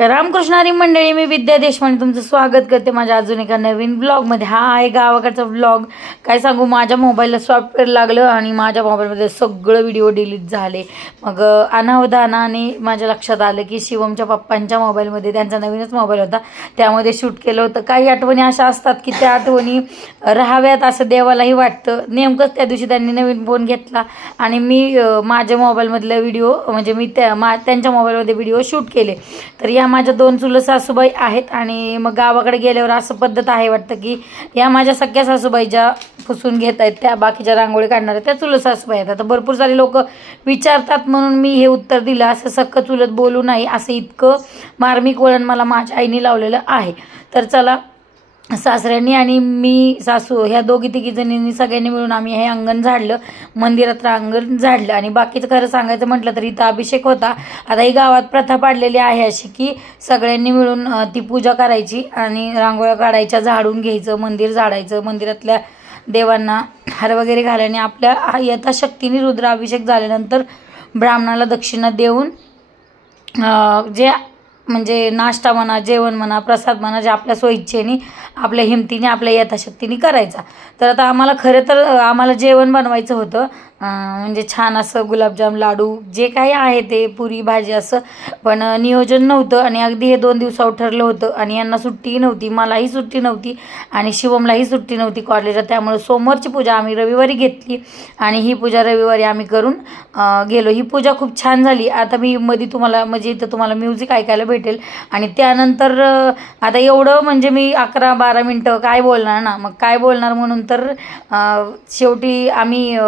रामकृष्ण हरी मंडळी, मी विद्या देशपांडे तुमचं स्वागत करते माझ्या अजून एका नवीन ब्लॉगमध्ये। हा आहे गावाकडचा ब्लॉग। काय सांगू, माझ्या मोबाईलला सॉफ्टवेअर लागलं आणि माझ्या मोबाईलमध्ये सगळं व्हिडिओ डिलीट झाले। मग अनावधानाने माझ्या लक्षात आलं की शिवमच्या पप्पांच्या मोबाईलमध्ये, त्यांचा नवीनच मोबाईल होता, त्यामध्ये शूट केलं होतं। काही आठवणी अशा असतात की त्या आठवणी राहाव्यात असं देवालाही वाटतं। नेमकंच त्या दिवशी त्यांनी नवीन फोन घेतला आणि मी माझ्या मोबाईलमधले व्हिडिओ म्हणजे मी त्यांच्या मोबाईलमध्ये व्हिडिओ शूट केले। तर या माझ्या दोन चुलत सासूबाई आहेत आणि मग गावाकडे गेल्यावर असं पद्धत आहे वाटतं की या माझ्या सख्या सासूबाई ज्या पुसून घेत आहेत, त्या बाकीच्या रांगोळी काढणार आहेत, त्या चुलत सासूबाई आहेत। आता भरपूर सारे लोक विचारतात म्हणून मी हे उत्तर दिलं। असं सख्खं चुलत बोलू नाही असं इतकं मार्मिक वळण मला माझ्या आईने लावलेलं आहे। तर चला, सासऱ्यांनी आणि मी सासू ह्या दोघी तिघी जणींनी सगळ्यांनी मिळून आम्ही हे अंगण झाडलं, मंदिरात अंगण झाडलं। आणि बाकीचं खरं सांगायचं म्हटलं तर इथं अभिषेक होता। आता ही गावात प्रथा पाडलेली आहे अशी की सगळ्यांनी मिळून ती पूजा करायची आणि रांगोळ्या काढायच्या, झाडून घ्यायचं, मंदिर झाडायचं, मंदिरातल्या देवांना हार वगैरे घालायने आपल्या यथाशक्तीने रुद्राभिषेक झाल्यानंतर ब्राह्मणाला दक्षिणा देऊन जे म्हणजे नाश्ता म्हणा, जेवण म्हणा, प्रसाद म्हणा, जे आपल्या सोयीच्छेने, आपल्या हिमतीने, आपल्या यथाशक्तीने करायचा। तर आता आम्हाला खरं तर आम्हाला जेवण बनवायचं होतं, म्हणजे छान असं गुलाबजाम, लाडू, जे काही आहे ते, पुरी भाजी असं, पण नियोजन नव्हतं आणि अगदी हे 2 दिवसावर ठरलं होतं आणि यांना सुट्टीही नव्हती, मलाही सुट्टी नव्हती आणि शिवमलाही सुट्टी नव्हती कॉलेजला। त्यामुळे सोमवारची पूजा आम्ही रविवारी घेतली आणि ही पूजा रविवारी आम्ही करून गेलो। ही पूजा खूप छान झाली। आता मी मध्ये तुम्हाला म्हणजे इथं तुम्हाला म्युझिक ऐकायला भेटेल आणि त्यानंतर आता एवढं म्हणजे मी 11-12 मिनटं काय बोलणार ना, मग काय बोलणार म्हणून तर शेवटी आम्ही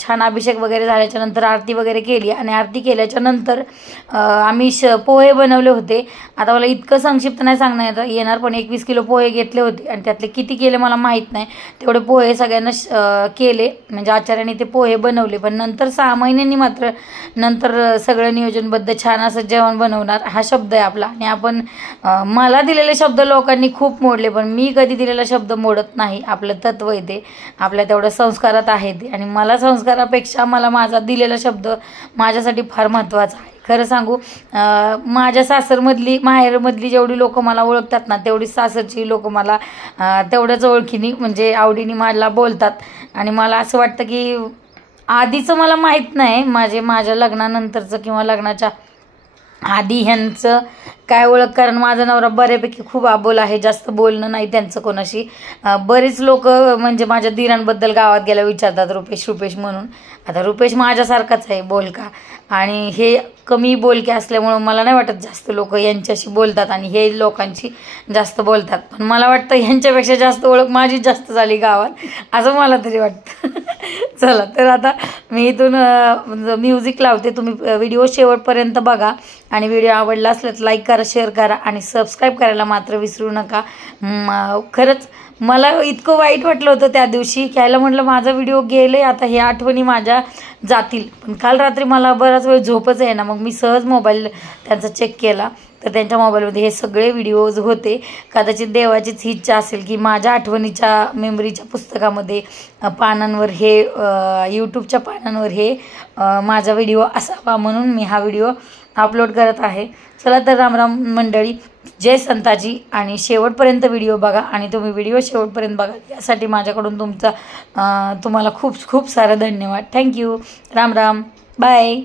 छान अभिषेक वगैरे झाल्याच्या नंतर आरती वगैरे केली आणि आरती केल्याच्या नंतर आम्ही पोहे बनवले होते। आता मला इतकं संक्षिप्त नाही सांगण्यात येणार, पण 21 किलो पोहे घेतले होते आणि त्यातले किती केले मला माहीत नाही, तेवढे पोहे सगळ्यांना केले, म्हणजे आचार्याने ते पोहे बनवले। पण नंतर 6 महिन्यांनी मात्र नंतर सगळं नियोजनबद्ध छान असं जेवण बनवणार हा शब्द आहे आपला। आणि आपण मला दिलेले शब्द लोकांनी खूप मोडले, पण मी कधी दिलेला शब्द मोडत नाही। आपलं तत्व आहे ते, आपल्या तेवढ्या संस्कारात आहे ते, आणि मला संस्कारापेक्षा मला माझा दिलेला शब्द माझ्यासाठी फार महत्त्वाचा आहे। खरं सांगू, माझ्या सासरमधली, माहेरमधली जेवढी लोक मला ओळखतात ना, तेवढी सासरची लोक मला तेवढ्याच ओळखीने म्हणजे आवडीने मला बोलतात। आणि मला असं वाटतं की आधीचं मला माहीत नाही, माझ्या लग्नानंतरचं किंवा लग्नाच्या आधी ह्यांचं काय ओळख, कारण माझा नवरा बऱ्यापैकी खूप आबोल आहे, जास्त बोलणं नाही त्यांचं कोणाशी। बरेच लोक म्हणजे माझ्या दिरांबद्दल गावात गेल्या विचारतात रुपेश म्हणून। आता रुपेश माझ्यासारखाच आहे बोलका, आणि हे कमी बोलके असल्यामुळं मला नाही वाटत जास्त लोक यांच्याशी बोलतात आणि हे लोकांशी जास्त बोलतात। पण मला वाटतं यांच्यापेक्षा जास्त ओळख माझीच जास्त झाली गावात, असं मला तरी वाटतं। चला, तर आता मी इथून म्युझिक लावते, तुम्ही व्हिडिओ शेवटपर्यंत बघा आणि व्हिडिओ आवडला असला तर लाईक करा, शेअर करा आणि सबस्क्राईब करायला मात्र विसरू नका। खरंच मला इतकं वाईट वाटलं होतं त्या दिवशी, घ्यायला म्हटलं माझा व्हिडिओ गेले, आता हे आठवणी माझ्या जातील। पण काल रात्री मला बराच वेळ झोपच आहे ना, मग मी सहज मोबाईल त्यांचा चेक केला तर त्यांच्या मोबाईलमध्ये हे सगळे व्हिडिओज होते। कदाचित देवाचीच ही इच्छा असेल की माझ्या आठवणीच्या मेमरीच्या पुस्तकामध्ये पानांवर हे यूट्यूबच्या पानांवर हे माझा व्हिडिओ असावा, म्हणून मी हा व्हिडिओ अपलोड करत आहे। चला तर राम मंडळी, जय संताजी, आणि शेवटपर्यंत व्हिडिओ बघा आणि तुम्ही व्हिडिओ शेवटपर्यंत बघा यासाठी माझ्याकडून तुम्हाला खूप खूप सारं धन्यवाद। थँक्यू। राम बाय।